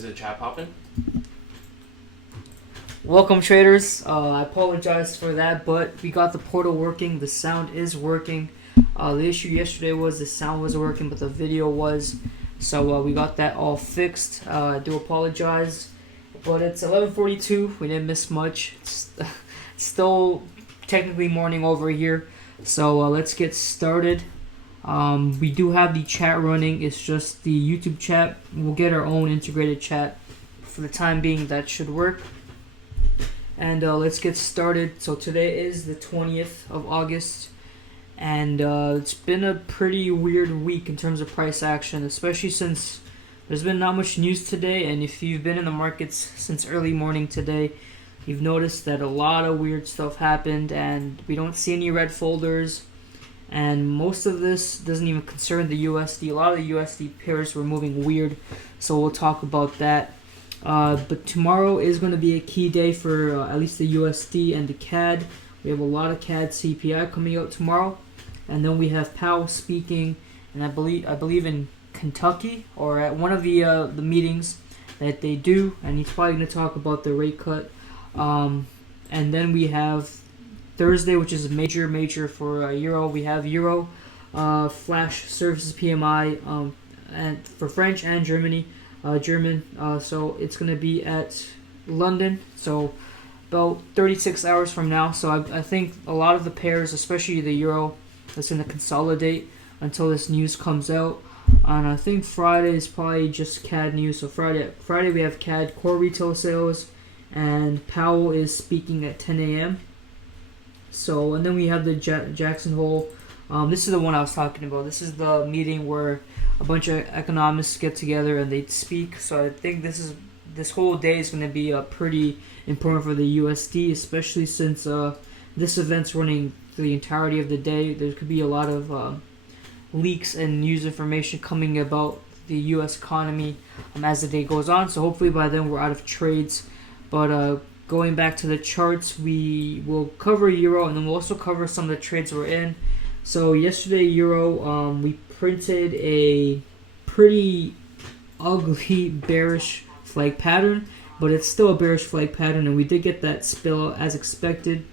Is it chat popping? Welcome traders. I apologize for that, but we got the portal working. The sound is working. The issue yesterday was the sound was working, but the video was. So we got that all fixed. I do apologize, but it's 11:42. We didn't miss much. It's still technically morning over here. So let's get started. We do have the chat running. It's just the YouTube chat. We'll get our own integrated chat. For the time being, that should work. And let's get started. So today is the 20th of August, and it's been a pretty weird week in terms of price action, especially since there's been not much news today. And if you've been in the markets since early morning today, you've noticed that a lot of weird stuff happened, and we don't see any red folders. And most of this doesn't even concern the USD. A lot of the USD pairs were moving weird, so we'll talk about that. But tomorrow is going to be a key day for at least the USD and the CAD. We have a lot of CAD CPI coming out tomorrow, and then we have Powell speaking, and I believe in Kentucky or at one of the meetings that they do, and he's probably going to talk about the rate cut. And then we have Thursday, which is major for Euro. We have Euro flash services PMI and for French and German. So it's going to be at London, so about 36 hours from now. So I think a lot of the pairs, especially the Euro, is going to consolidate until this news comes out. And I think Friday is probably just CAD news. So Friday we have CAD core retail sales, and Powell is speaking at 10 a.m. So, and then we have the Jackson Hole. This is the one I was talking about. This is the meeting where a bunch of economists get together and they speak. So I think this whole day is going to be pretty important for the USD, especially since this event's running for the entirety of the day. There could be a lot of leaks and news information coming about the U.S. economy as the day goes on. So hopefully by then we're out of trades. But going back to the charts, we will cover Euro, and then we'll also cover some of the trades we're in. So yesterday, Euro, we printed a pretty ugly bearish flag pattern, but it's still a bearish flag pattern, and we did get that spill as expected.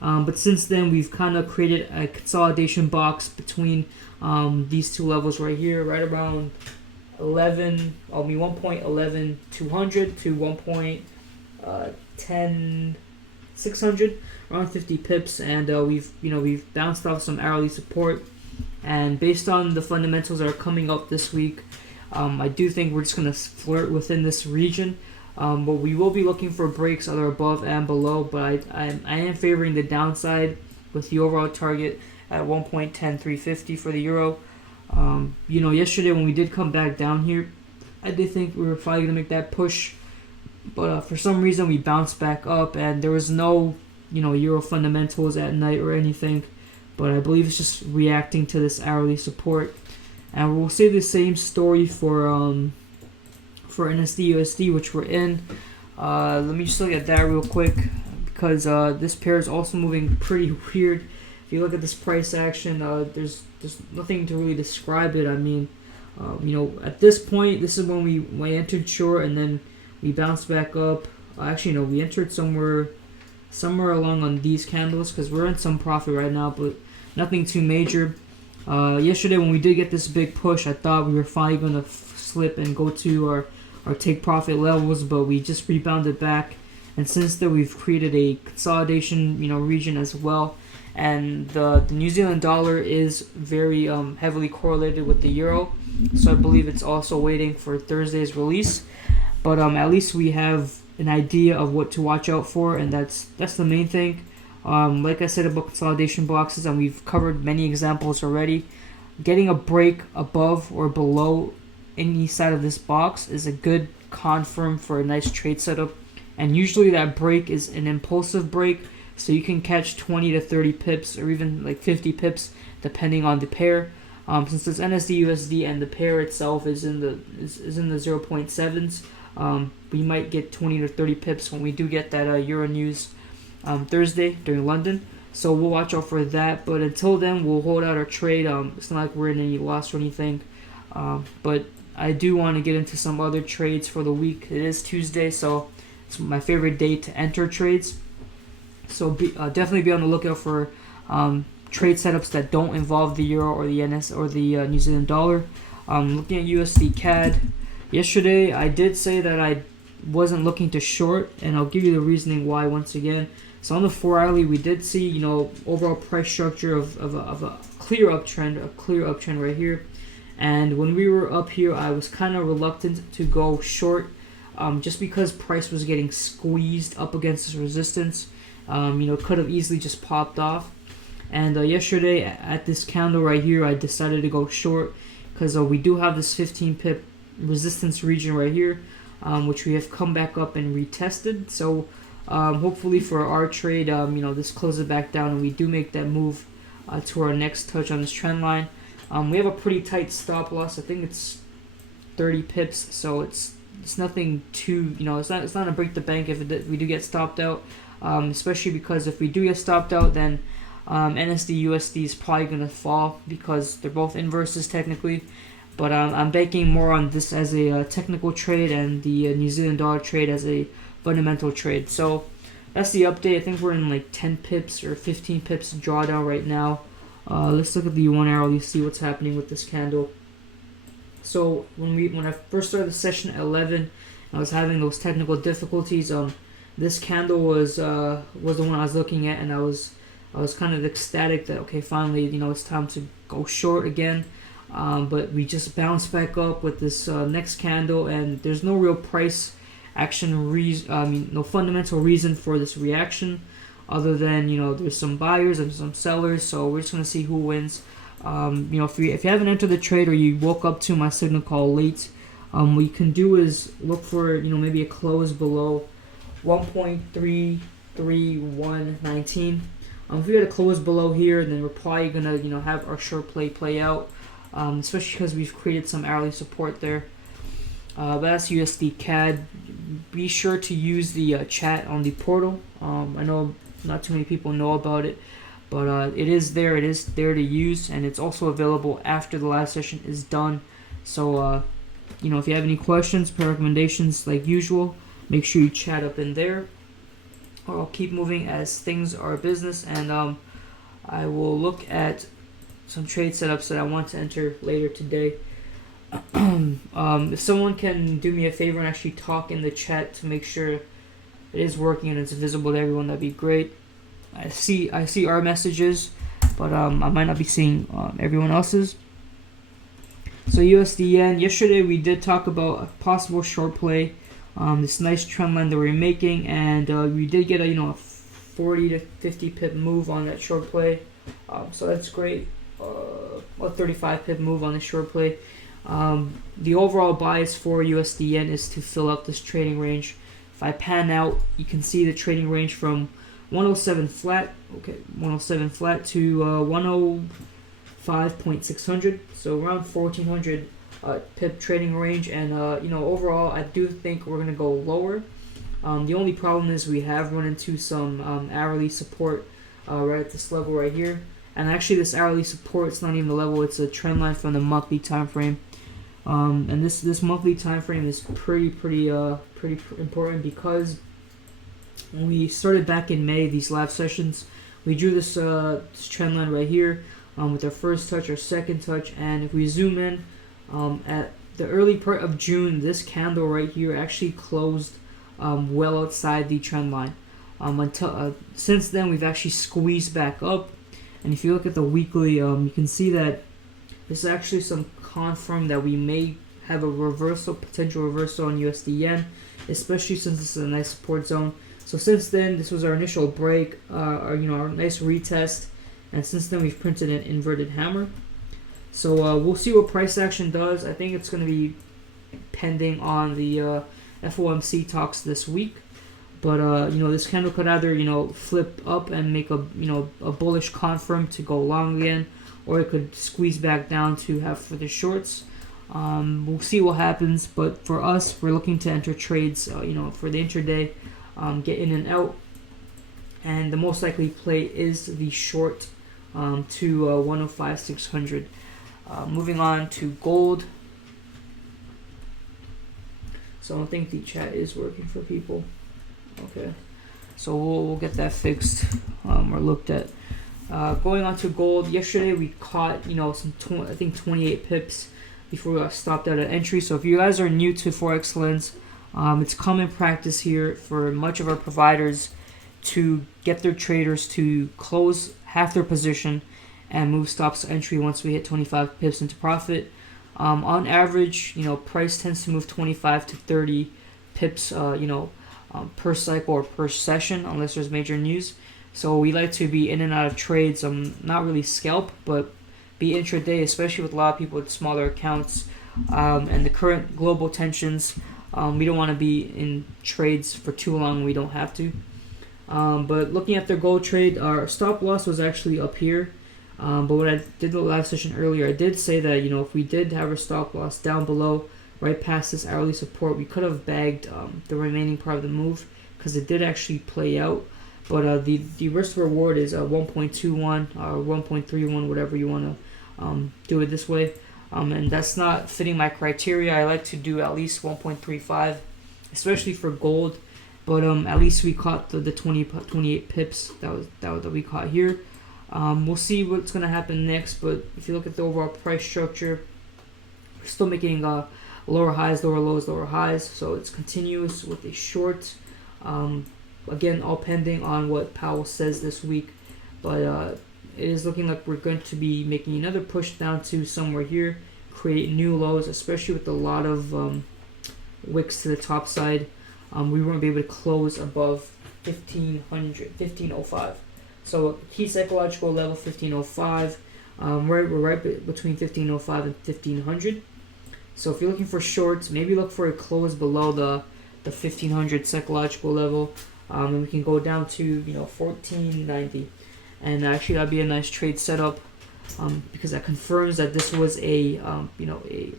But since then, we've kind of created a consolidation box between these two levels right here, right around 1.11200 to 1.10600, around 50 pips, and we've bounced off some hourly support. And based on the fundamentals that are coming up this week, I do think we're just going to flirt within this region. But we will be looking for breaks either above and below. But I am favoring the downside with the overall target at 1.10350 for the Euro. Yesterday when we did come back down here, I did think we were probably going to make that push. But for some reason we bounced back up, and there was no Euro fundamentals at night or anything. But I believe it's just reacting to this hourly support. And we'll say the same story for NSD USD, which we're in. Let me just look at that real quick, because this pair is also moving pretty weird. If you look at this price action, there's nothing to really describe it. I mean, at this point, this is when we entered short, and then we bounced back up. Actually, no, we entered somewhere along on these candles, because we're in some profit right now, but nothing too major. Yesterday when we did get this big push, I thought we were finally going to slip and go to our take profit levels, but we just rebounded back. And since then we've created a consolidation region as well. And the New Zealand dollar is very heavily correlated with the Euro, so I believe it's also waiting for Thursday's release. But at least we have an idea of what to watch out for, and that's the main thing. Like I said about consolidation boxes, and we've covered many examples already, getting a break above or below any side of this box is a good confirm for a nice trade setup. And usually that break is an impulsive break, so you can catch 20 to 30 pips or even like 50 pips depending on the pair. Since it's NSD USD and the pair itself is in the 0.7s, we might get 20 to 30 pips when we do get that Euro news Thursday during London. So we'll watch out for that. But until then, we'll hold out our trade. It's not like we're in any loss or anything. But I do want to get into some other trades for the week. It is Tuesday, so it's my favorite day to enter trades. So definitely be on the lookout for trade setups that don't involve the euro or the NS or the New Zealand dollar. Looking at USD CAD, yesterday I did say that I wasn't looking to short, and I'll give you the reasoning why once again. So on the 4 hourly, we did see, you know, overall price structure of a clear uptrend right here. And when we were up here, I was kind of reluctant to go short, just because price was getting squeezed up against this resistance. You know, could have easily just popped off. And yesterday at this candle right here, I decided to go short because we do have this 15 pip resistance region right here, which we have come back up and retested. So hopefully for our trade, you know, this closes back down and we do make that move to our next touch on this trend line. We have a pretty tight stop loss. I think it's 30 pips, so it's nothing too, you know, it's not a break the bank if we do get stopped out, especially because if we do get stopped out, then NSD USD is probably gonna fall because they're both inverses technically. But I'm banking more on this as a technical trade and the New Zealand dollar trade as a fundamental trade. So that's the update. I think we're in like 10 pips or 15 pips drawdown right now. Let's look at the 1 hourly, see what's happening with this candle. So when I first started the session at 11, I was having those technical difficulties. This candle was the one I was looking at, and I was kind of ecstatic that okay, finally, you know, it's time to go short again. But we just bounced back up with this next candle, and there's no real price action no fundamental reason for this reaction, other than, you know, there's some buyers and some sellers. So we're just gonna see who wins. You know, if you haven't entered the trade or you woke up to my signal call late, what you can do is look for, you know, maybe a close below 1.33119. If we get a close below here, then we're probably gonna, you know, have our short play out, especially because we've created some hourly support there. But that's USD CAD. Be sure to use the chat on the portal. I know not too many people know about it, but it is there. It is there to use, and it's also available after the live session is done. So, you know, if you have any questions, pair recommendations, like usual, make sure you chat up in there. Or I'll keep moving as things are business, and I will look at some trade setups that I want to enter later today. If someone can do me a favor and actually talk in the chat to make sure it is working and it's visible to everyone, that'd be great. I see our messages, but I might not be seeing everyone else's. So USD yen, yesterday we did talk about a possible short play, this nice trend line that we're making, and we did get a 40 to 50 pip move on that short play, so that's great. A 35 pip move on the short play. The overall bias for USD yen is to fill up this trading range. If I pan out, you can see the trading range from 107 flat, 107 flat to 105.600, so around 1400 pip trading range, and overall I do think we're gonna go lower. The only problem is we have run into some hourly support right at this level right here, and actually this hourly support, it's not even a level, it's a trend line from the monthly time frame. And this monthly time frame is pretty important, because when we started back in May, these live sessions, we drew this trend line right here with our first touch, our second touch, and if we zoom in at the early part of June, this candle right here actually closed well outside the trend line. Until since then, we've actually squeezed back up, and if you look at the weekly, you can see that there's actually some confirm that we may have a potential reversal on USD yen, especially since this is a nice support zone. So since then, this was our initial break, our nice retest, and since then we've printed an inverted hammer. So we'll see what price action does. I think it's going to be pending on the FOMC talks this week. But this candle could either flip up and make a bullish confirm to go long again, or it could squeeze back down to have further shorts. We'll see what happens, but for us, we're looking to enter trades, for the intraday, get in and out, and the most likely play is the short to 105,600. Moving on to gold. So I don't think the chat is working for people. Okay, so we'll get that fixed or looked at. Going on to gold, yesterday we caught I think 28 pips before we got stopped at an entry. So if you guys are new to Forex Lens, it's common practice here for much of our providers to get their traders to close half their position and move stops to entry once we hit 25 pips into profit. On average, price tends to move 25 to 30 pips, per cycle or per session, unless there's major news. So we like to be in and out of trades, not really scalp, but be intraday, especially with a lot of people with smaller accounts, and the current global tensions. We don't want to be in trades for too long when we don't have to. But looking at their gold trade, our stop loss was actually up here. But what I did the live session earlier, I did say that if we did have a stop loss down below, right past this hourly support, we could have bagged the remaining part of the move because it did actually play out. But the risk reward is 1.21 or 1.31, whatever you want to do it this way. And that's not fitting my criteria. I like to do at least 1.35, especially for gold. But at least we caught the 28 pips that we caught here. We'll see what's going to happen next. But if you look at the overall price structure, we're still making lower highs, lower lows, lower highs. So it's continuous with a short. Again, all pending on what Powell says this week. But it is looking like we're going to be making another push down to somewhere here, create new lows, especially with a lot of wicks to the top side. We won't be able to close above 1505. So key psychological level 1505. We're right between 1505 and 1500. So if you're looking for shorts, maybe look for a close below the 1500 psychological level, and we can go down to 1490. And actually that'd be a nice trade setup, because that confirms that this was a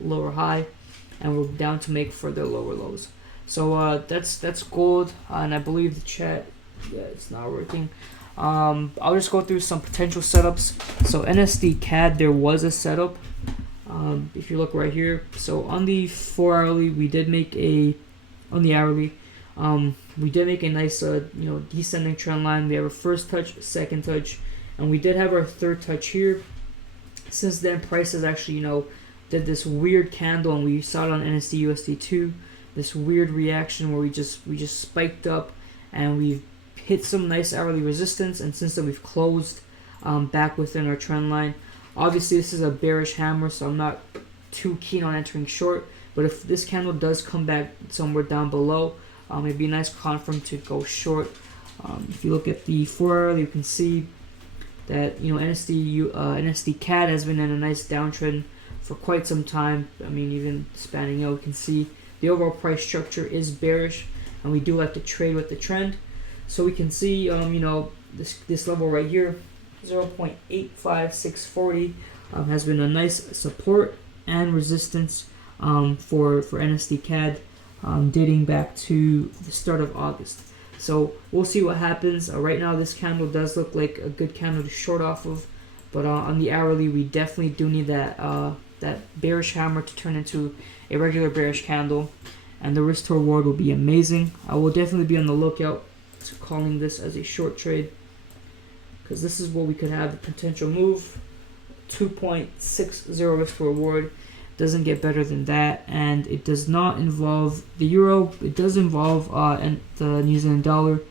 lower high, and we're down to make further lower lows. So that's gold, and I believe the chat, it's not working. I'll just go through some potential setups. So NSD CAD, there was a setup. If you look right here, so on the 4 hourly, we did make on the hourly, we did make a nice descending trend line. We have a first touch, second touch, and we did have our third touch here. Since then, price has actually did this weird candle, and we saw it on NSD USD2, this weird reaction where we just spiked up, and we've hit some nice hourly resistance, and since then we've closed back within our trend line. Obviously this is a bearish hammer, so I'm not too keen on entering short, but if this candle does come back somewhere down below, it'd be a nice confirm to go short. If you look at the 4 hourly, you can see that NSD CAD has been in a nice downtrend for quite some time. I mean, even spanning out, you can see the overall price structure is bearish, and we do like to trade with the trend. So we can see this level right here, 0.85640, has been a nice support and resistance for NSD CAD, dating back to the start of August. So we'll see what happens. Right now this candle does look like a good candle to short off of, but on the hourly we definitely do need that bearish hammer to turn into a regular bearish candle, and the risk to reward will be amazing. I will definitely be on the lookout to calling this as a short trade, because this is what we could have the potential move. 2.60 risk to reward, doesn't get better than that, and it does not involve the euro. It does involve the New Zealand dollar,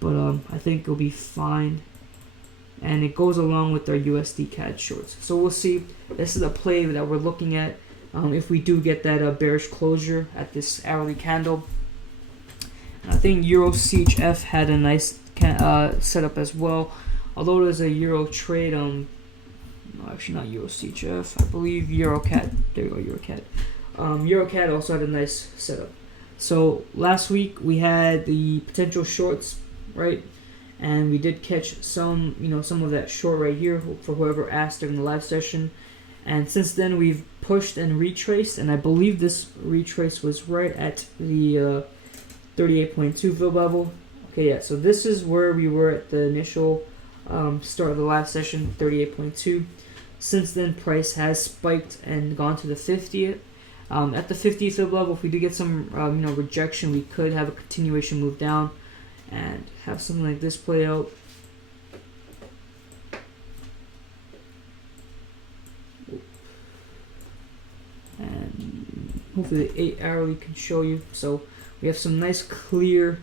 but I think it'll be fine, and it goes along with our USD CAD shorts. So we'll see. This is a play that we're looking at if we do get that bearish closure at this hourly candle. I think Euro CHF had a nice setup as well, although there's a Euro trade. No, actually not Euro CHF. I believe EuroCAD. There you go, EuroCAD. EuroCAD also had a nice setup. So last week we had the potential shorts, right? And we did catch some of that short right here for whoever asked during the live session. And since then we've pushed and retraced, and I believe this retrace was right at the 38.2 level. Okay, yeah, so this is where we were at the initial start of the last session, 38.2. Since then, price has spiked and gone to the 50th. At the 50 fib level, if we do get some rejection, we could have a continuation move down and have something like this play out. And hopefully the 8 hourly can show you. So we have some nice clear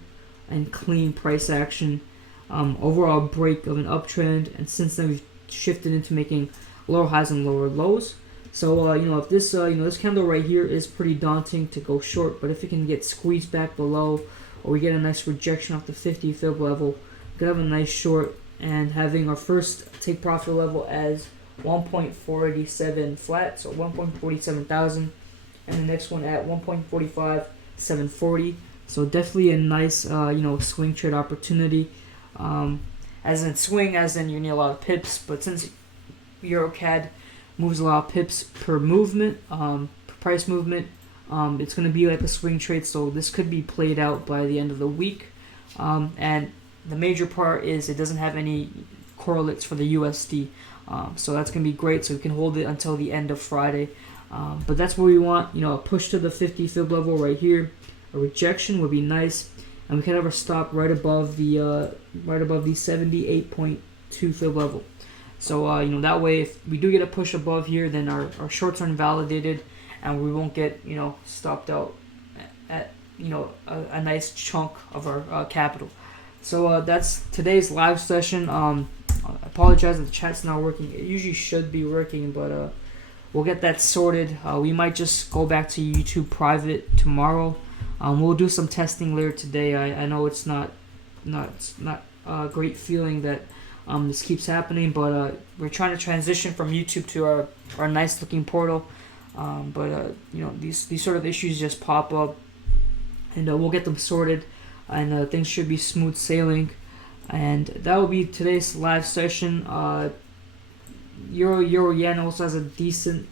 and clean price action. Overall break of an uptrend, and since then we've shifted into making lower highs and lower lows. So if this this candle right here is pretty daunting to go short, but if it can get squeezed back below, or we get a nice rejection off the 50 fib level, we could have a nice short, and having our first take profit level as 1.487 flat, so 1.47 thousand, and the next one at 1.45 740. So definitely a nice swing trade opportunity. As in swing, as in you need a lot of pips, but since EuroCAD moves a lot of pips per movement, per price movement, it's going to be like a swing trade. So this could be played out by the end of the week. And the major part is it doesn't have any correlates for the USD. So that's going to be great. So we can hold it until the end of Friday. But that's what we want. A push to the 50 fib level right here. A rejection would be nice, and we can have our stop right above the 78.2 fib level. So that way, if we do get a push above here, then our shorts are invalidated, and we won't get stopped out at a nice chunk of our capital. So that's today's live session. I apologize if the chat's not working. It usually should be working, but we'll get that sorted. We might just go back to YouTube private tomorrow. We'll do some testing later today. I know it's not a great feeling that this keeps happening, but we're trying to transition from YouTube to our nice looking portal. These sort of issues just pop up, and we'll get them sorted, and things should be smooth sailing. And that will be today's live session. Euro Yen also has a decent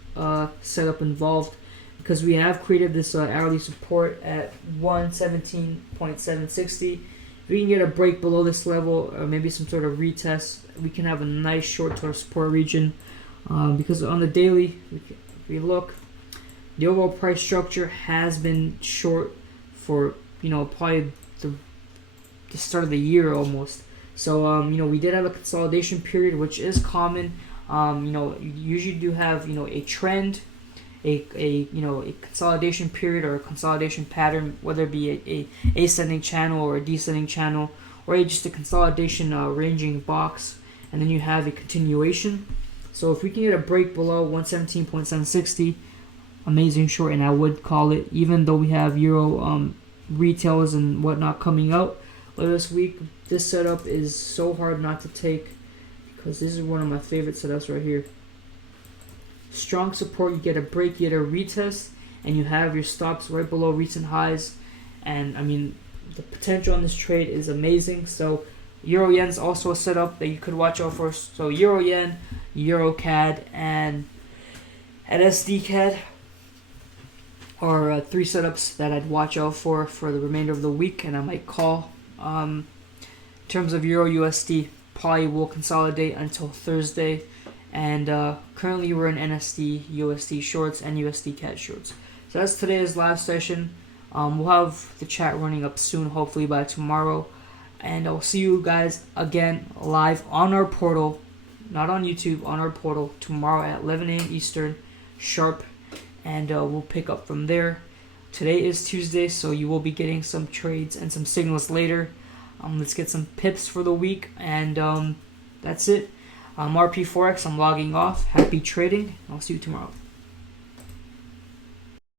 setup involved, because we have created this hourly support at 117.760. If we can get a break below this level, or maybe some sort of retest, we can have a nice short to our support region. Because on the daily, if we look, the overall price structure has been short for probably the start of the year almost. So we did have a consolidation period, which is common. You usually do have a trend, a consolidation period or a consolidation pattern, whether it be a ascending channel or a descending channel, or just a consolidation ranging box, and then you have a continuation. So if we can get a break below 117.760, amazing short, and I would call it, even though we have Euro retails and whatnot coming out later this week. This setup is so hard not to take, because this is one of my favorite setups right here. Strong support, you get a break, you get a retest, and you have your stops right below recent highs. And the potential on this trade is amazing. So Euro Yen is also a setup that you could watch out for. So Euro Yen, Euro CAD, and SD CAD are three setups that I'd watch out for the remainder of the week, and I might call. In terms of Euro USD, probably will consolidate until Thursday. And currently we're in NSD, USD shorts, and USD CAD shorts. So that's today's live session. We'll have the chat running up soon, hopefully by tomorrow. And I'll see you guys again live on our portal, not on YouTube, on our portal tomorrow at 11 a.m. Eastern, sharp. And we'll pick up from there. Today is Tuesday, so you will be getting some trades and some signals later. Let's get some pips for the week, and that's it. RP Forex, I'm logging off. Happy trading. I'll see you tomorrow.